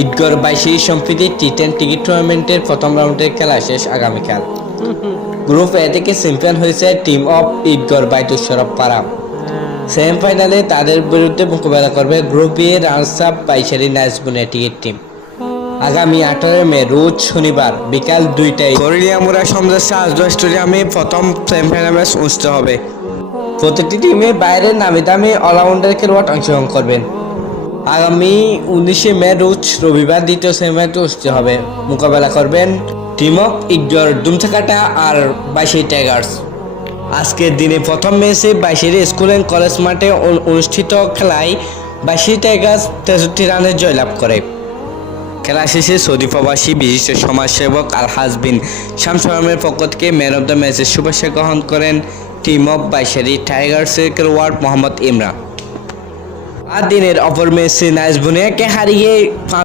ঈদগড় বাইশে সম্প্রীতি টি10 টিকিট টুর্নামেন্টের প্রথম রাউন্ডের খেলা শেষ আগামীকাল। গ্রুপ এ থেকে চ্যাম্পিয়ন হয়েছে টিম অফ ঈদগড় বাইতুশরফ পাড়া। সেমিফাইনালে তাদের বিরুদ্ধে মোকাবেলা করবে গ্রুপ বি এর রানসাব বাইশারি নাইসবুনিয়া টিকিট টিম। আগামী 18 মে রোজ শনিবার বিকাল 2টায় গরিয়ামুড়া সমঝোতা আজদা স্টেডিয়ামে প্রথম সেমিফাইনাল ম্যাচ অনুষ্ঠিত হবে। প্রতিটি টিমে বাইরের নামি দামি অলরাউন্ডার খেলোয়াড় অংশগ্রহণ করবেন। আগামী 19 মে রোজ রবিবার দ্বিতীয় সেমিফাইনাল অনুষ্ঠিত হবে। মোকাবেলা করবেন টিম অফ ঈদগড় দুমচাকাটা আর বাইশারি টাইগার্স। আজকের দিনে প্রথম ম্যাচে বাইশারি স্কুল অ্যান্ড কলেজ মাঠে অনুষ্ঠিত খেলায় বাইশারি টাইগার্স 63 রানে জয়লাভ করে। খেলা শেষে সৌদি প্রবাসী বিশিষ্ট সমাজসেবক আলহাজ বিন শামসুর পক্ষ থেকে ম্যান অব দ্য ম্যাচের শুভেচ্ছা গ্রহণ করেন টিম অফ বাইশারি টাইগার্সের খেলোয়াড় মোহাম্মদ ইমরান। আর দিনের অপর ম্যাচে নাইসবুনিয়াকে হারিয়ে